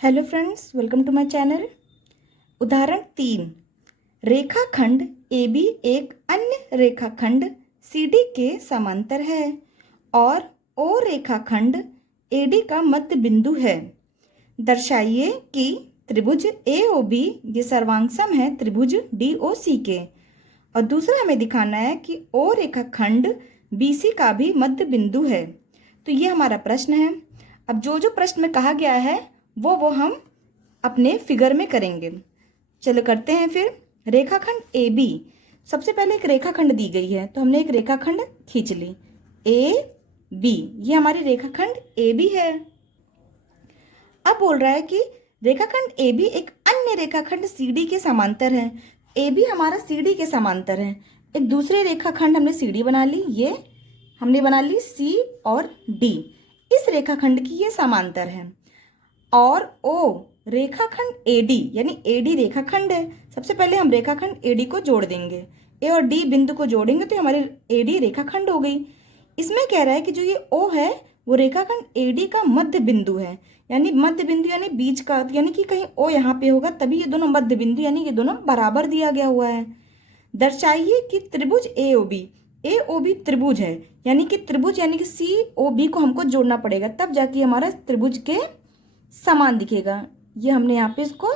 Hello friends, welcome to my channel. उदाहरण 3। रेखाखंड AB एक अन्य रेखाखंड CD के समांतर है और O रेखाखंड AD का मध्य बिंदु है। दर्शाइए कि त्रिभुज AOB ये सर्वांगसम है त्रिभुज DOC के। और दूसरा हमें दिखाना है कि O रेखाखंड BC का भी मध्य बिंदु है। तो ये हमारा प्रश्न है। अब जो प्रश्न में कहा गया है वो हम अपने फिगर में करेंगे। चलो करते हैं फिर। रेखाखंड AB, सबसे पहले एक रेखाखंड दी गई है तो हमने एक रेखाखंड खींच ली AB। ये हमारी रेखाखंड AB है। अब बोल रहा है कि रेखाखंड AB एक अन्य रेखाखंड CD के समांतर है। AB हमारा CD के समांतर है। एक दूसरे रेखाखंड हमने CD बना ली, ये हमने बना ली C और D। इस रेखाखंड की ये समांतर है। और O रेखाखंड AD यानी AD रेखाखंड है। सबसे पहले हम रेखाखंड AD को जोड़ देंगे, A और D बिंदु को जोड़ेंगे तो हमारी AD रेखाखंड हो गई। इसमें कह रहा है कि जो ये O है वो रेखाखंड AD का मध्य बिंदु है, यानी मध्य बिंदु यानी बीच का, यानी कि कहीं O यहाँ पे होगा तभी ये दोनों मध्य बिंदु यानी ये दोनों बराबर दिया गया हुआ है। दर्शाइए कि त्रिभुज AOB त्रिभुज है, यानी कि त्रिभुज यानी कि COB को हमको जोड़ना पड़ेगा तब जाके हमारा त्रिभुज के समान दिखेगा। ये हमने यहाँ पे इसको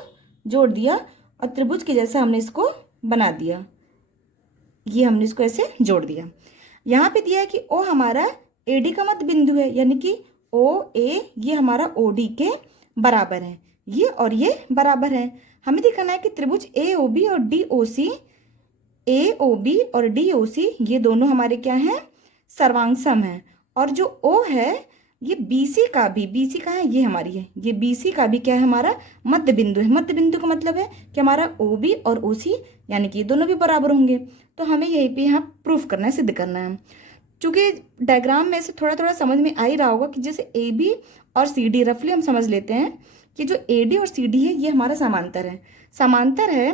जोड़ दिया और त्रिभुज के जैसा हमने इसको बना दिया। ये हमने इसको ऐसे जोड़ दिया। यहाँ पे दिया है कि O हमारा AD का मध्य बिंदु है, यानी कि OA ये हमारा OD के बराबर है। ये और ये बराबर है। हमें दिखाना है कि त्रिभुज AOB और DOC ये दोनों हमारे क्या हैं, सर्वांगसम है। और जो O है ये BC का भी, BC का है ये हमारी है, ये BC का भी क्या है, हमारा मध्य बिंदु है। मध्य बिंदु का मतलब है कि हमारा OB और OC यानी कि ये दोनों भी बराबर होंगे। तो हमें यहीं पे यहाँ प्रूफ करना है, सिद्ध करना है। चूंकि डायग्राम में से थोड़ा थोड़ा समझ में आ ही रहा होगा कि जैसे AB और CD रफली हम समझ लेते हैं कि जो AD और CD है ये हमारा समांतर है। समांतर है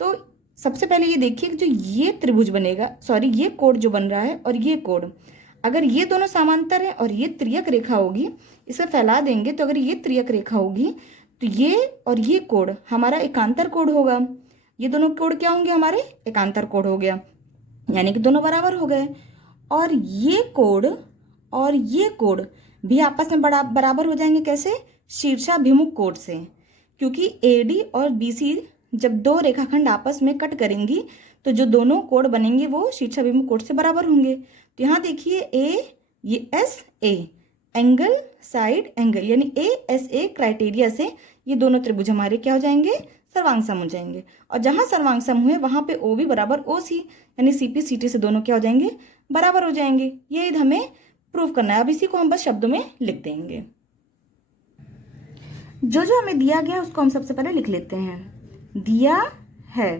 तो सबसे पहले ये देखिए कि जो ये त्रिभुज बनेगा, सॉरी ये कोण जो बन रहा है और ये कोण, अगर ये दोनों समांतर है और ये त्रियक रेखा होगी, इसे फैला देंगे तो अगर ये त्रियक रेखा होगी तो ये और ये कोण हमारा एकांतर कोण होगा। ये दोनों कोण क्या होंगे, हमारे एकांतर कोण हो गया, यानी कि दोनों बराबर हो गए। और ये कोण और ये कोण भी आपस में बराबर हो जाएंगे। कैसे? शीर्षाभिमुख कोण से, क्योंकि AD और BC जब दो रेखाखंड आपस में कट करेंगी तो जो दोनों कोण बनेंगे वो शीर्षाभिमुख कोण से बराबर होंगे। तो यहाँ देखिए ये SA एंगल साइड एंगल यानी ASA क्राइटेरिया से ये दोनों त्रिभुज हमारे क्या हो जाएंगे, सर्वांगसम हो जाएंगे। और जहां सर्वांगसम हुए वहां पे OB बराबर OC यानी CP CT से दोनों क्या हो जाएंगे, बराबर हो जाएंगे। ये हमें प्रूव करना है। अब इसी को हम बस शब्दों में लिख देंगे। जो हमें दिया गया उसको हम सबसे पहले लिख लेते हैं। दिया है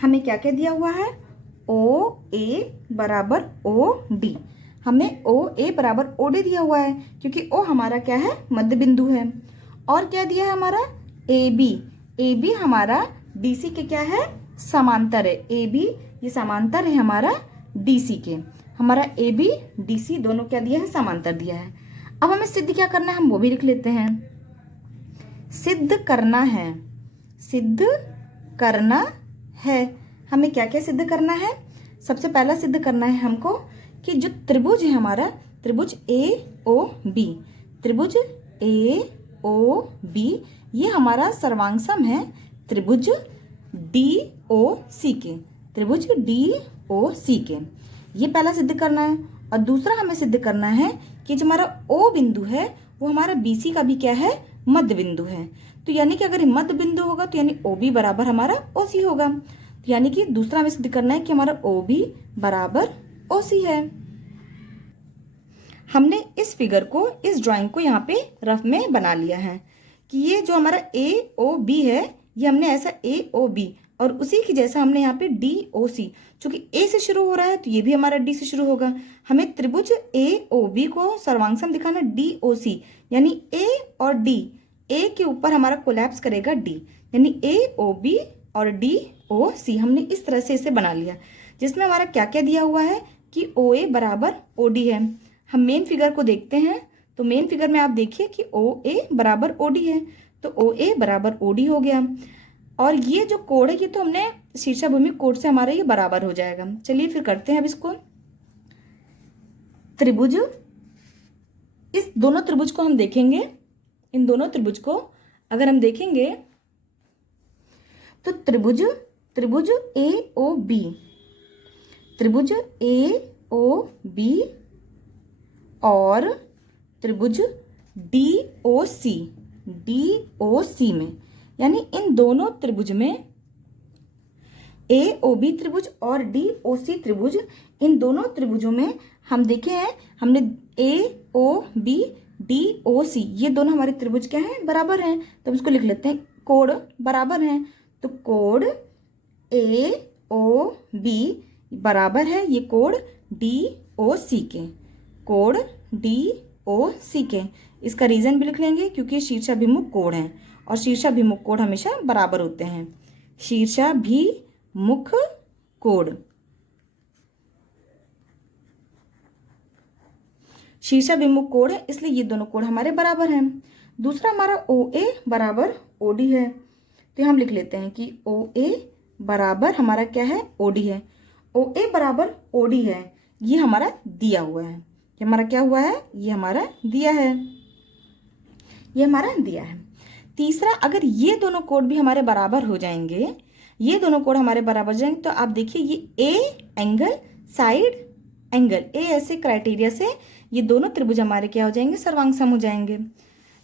हमें क्या क्या दिया हुआ है, OA बराबर OD। हमें OA बराबर OD दिया हुआ है क्योंकि O हमारा क्या है, मध्य बिंदु है। और क्या दिया है हमारा, AB हमारा DC के क्या है, समांतर है। AB ये समांतर है हमारा DC के। हमारा AB DC दोनों क्या दिया है, समांतर दिया है। अब हमें सिद्ध क्या करना है हम वो भी लिख लेते हैं। सिद्ध करना है, सिद्ध करना है। हमें क्या क्या सिद्ध करना है, सबसे पहला सिद्ध करना है हमको कि जो त्रिभुज है हमारा, त्रिभुज AOB, त्रिभुज AOB ये हमारा सर्वांगसम है त्रिभुज DOC के, त्रिभुज DOC के। ये पहला सिद्ध करना है। और दूसरा हमें सिद्ध करना है कि जो हमारा O बिंदु है वो हमारा BC का भी क्या है, मध्य बिंदु है। तो यानी कि अगर मध्य बिंदु होगा तो यानी OB बराबर हमारा OC होगा। तो यानी कि दूसरा हमें सिद्ध करना है कि हमारा OB बराबर OC है। हमने इस फिगर को, इस ड्राइंग को यहाँ पे रफ में बना लिया है कि ये जो हमारा AOB है ये हमने ऐसा AOB और उसी की जैसा हमने यहाँ पे DOC, चूंकि A से शुरू हो रहा है तो ये भी हमारा D से शुरू होगा। हमें त्रिभुज AOB को सर्वांगसम दिखाना DOC, यानी A और D, A के ऊपर हमारा कोलैप्स करेगा D, यानी AOB और DOC। हमने इस तरह से इसे बना लिया जिसमें हमारा क्या क्या दिया हुआ है कि OA बराबर OD है। हम मेन फिगर को देखते हैं तो मेन फिगर में आप देखिए कि OA बराबर OD है। तो ओ ए बराबर ओ डी हो गया। और ये जो कोण है ये तो हमने शीर्षाभूमि कोण से हमारा ये बराबर हो जाएगा। चलिए फिर करते हैं अब इसको। त्रिभुज, इस दोनों त्रिभुज को हम देखेंगे, इन दोनों त्रिभुज को अगर हम देखेंगे तो त्रिभुज ए ओ बी, त्रिभुज ए ओ बी और त्रिभुज डी ओ सी में, यानी इन दोनों त्रिभुज में ए ओ बी त्रिभुज और डी ओ सी त्रिभुज, इन दोनों त्रिभुजों में हम देखे हैं, हमने ए ओ बी डी ओ सी ये दोनों हमारे त्रिभुज क्या हैं, बराबर हैं। तो इसको लिख लेते हैं, कोण बराबर हैं। तो कोण ए ओ बी बराबर है ये कोण डी ओ सी के, कोण डी ओ सी के। इसका रीजन भी लिख लेंगे क्योंकि शीर्षाभिमुख कोण है और शीर्षाभिमुख कोण हमेशा बराबर होते हैं। शीर्षाभिमुख कोण, शीर्षाभिमुख कोण है इसलिए ये दोनों कोण हमारे बराबर हैं। दूसरा हमारा ओ ए बराबर ओ डी है, तो हम लिख लेते हैं कि ओ ए बराबर हमारा क्या है, ओ डी है। ओ ए बराबर ओ डी है, ये हमारा दिया हुआ है। ये हमारा क्या हुआ है, ये हमारा दिया है, ये हमारा दिया है। तीसरा, अगर ये दोनों कोण भी हमारे बराबर हो जाएंगे, ये दोनों कोण हमारे बराबर हो जाएंगे, तो आप देखिए ये ए एंगल साइड एंगल, ए ऐसे क्राइटेरिया से ये दोनों त्रिभुज हमारे क्या हो जाएंगे, सर्वांग सम हो जाएंगे।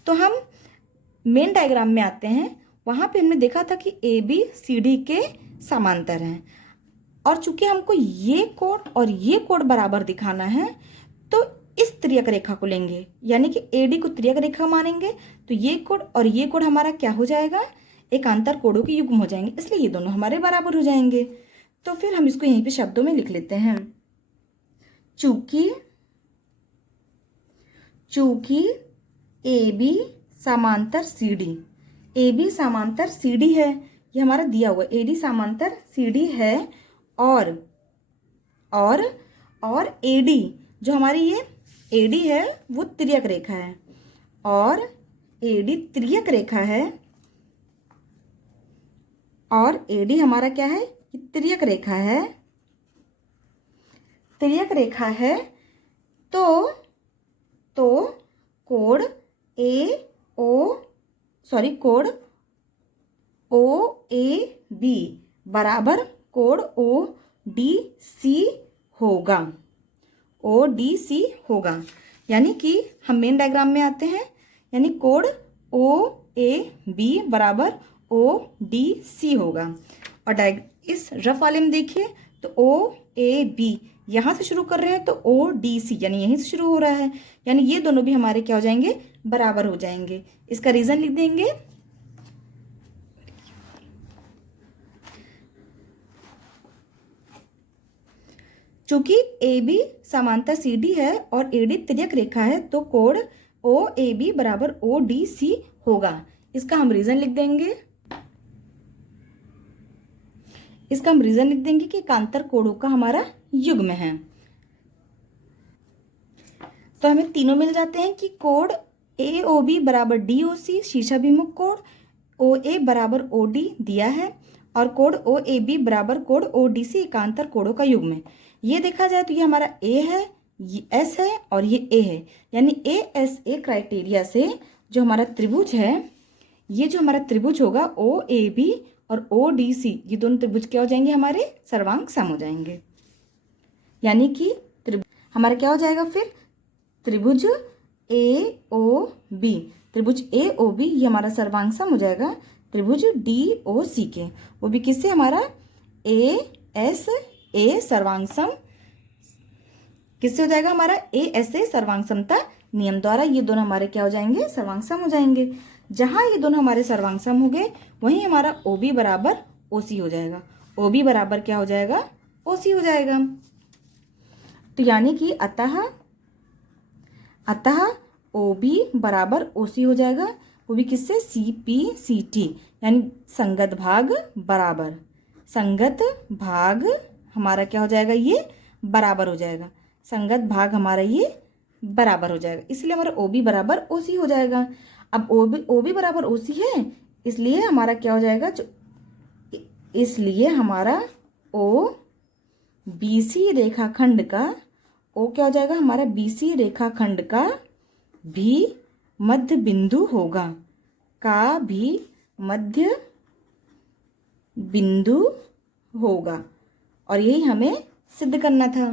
तो हम मेन डायग्राम में आते हैं, वहां पे हमने देखा था कि ए बी सी डी के समांतर हैं और चूंकि हमको ये कोण और ये कोण बराबर दिखाना है तो इस तिर्यक रेखा को लेंगे, यानी कि ए डी को तिर्यक रेखा मानेंगे, तो ये कोण और ये कोण हमारा क्या हो जाएगा, एकांतर कोणों के युग्म हो जाएंगे, इसलिए ये दोनों हमारे बराबर हो जाएंगे। तो फिर हम इसको यहीं पे शब्दों में लिख लेते हैं, चूंकि ए बी समांतर सी डी, ए बी समांतर सी डी है, ये हमारा दिया हुआ ए डी समांतर सी डी है, और ए डी जो हमारी ये ए डी है वो तिर्यक रेखा है, और ए डी तिर्यक रेखा है, और ए डी हमारा क्या है, ये तिर्यक रेखा है, तिर्यक रेखा है। तो कोण कोण ओ ए बी बराबर कोण ओ डी सी होगा, ओ डी सी होगा। यानी कि हम मेन डायग्राम में आते हैं, यानी कोण ओ ए बी बराबर ओ डी सी होगा। और इस रफ वाले में देखिए तो ओ ए बी यहाँ से शुरू कर रहे हैं तो ओ डी सी यानी यहीं से शुरू हो रहा है, यानी ये दोनों भी हमारे क्या हो जाएंगे, बराबर हो जाएंगे। इसका रीजन लिख देंगे, चूंकि ए बी समांतर सी डी है और ए डी तिर्यक रेखा है तो कोण ओ ए बी बराबर ओ डी सी होगा। इसका हम रीजन लिख देंगे, इसका हम रीजन लिख देंगे कि एकांतर कोणों का हमारा युग्म है। तो हमें तीनों मिल जाते हैं कि कोण ए ओ बी बराबर डी ओ सी शीर्षाभिमुख कोण, ओ ए बराबर ओ डी दिया है, और कोण ओ ए बी बराबर कोण ओ डी सी एकांतर कोणों का युग्म है। ये देखा जाए तो ये हमारा ए है, ये एस है और ये ए है, यानी ए एस ए क्राइटेरिया से जो हमारा त्रिभुज है, ये जो हमारा त्रिभुज होगा ओ ए बी और ओ डी सी, ये दोनों त्रिभुज क्या हो जाएंगे, हमारे सर्वांग सम हो जाएंगे। यानी कि हमारा क्या हो जाएगा फिर, त्रिभुज ए ओ बी, त्रिभुज ए ओ बी ये हमारा सर्वांग सम हो जाएगा त्रिभुज डी ओ सी के, वो भी किससे, हमारा ए एस ए सर्वांग सम किससे हो जाएगा, हमारा ए एस ए सर्वांग समता नियम द्वारा ये दोनों हमारे क्या हो जाएंगे, सर्वांग सम हो जाएंगे। जहां ये दोनों हमारे सर्वांग सम हो गए वहीं हमारा ओ बी बराबर ओ सी हो जाएगा, ओ बी बराबर क्या हो जाएगा, ओ सी हो जाएगा। तो यानी कि अतः ओ बी बराबर ओ सी हो जाएगा, वो भी किससे, सी पी सी टी, यानी संगत भाग बराबर, संगत भाग हमारा क्या हो जाएगा, ये बराबर हो जाएगा, संगत भाग हमारा ये बराबर हो जाएगा, इसलिए हमारा ओ बी बराबर ओ सी हो जाएगा। अब ओ भी बराबर ओ सी है, इसलिए हमारा क्या हो जाएगा, जो इसलिए हमारा ओ बी सी रेखाखंड का, ओ क्या हो जाएगा हमारा बी सी रेखाखंड का भी मध्य बिंदु होगा, का भी मध्य बिंदु होगा। और यही हमें सिद्ध करना था।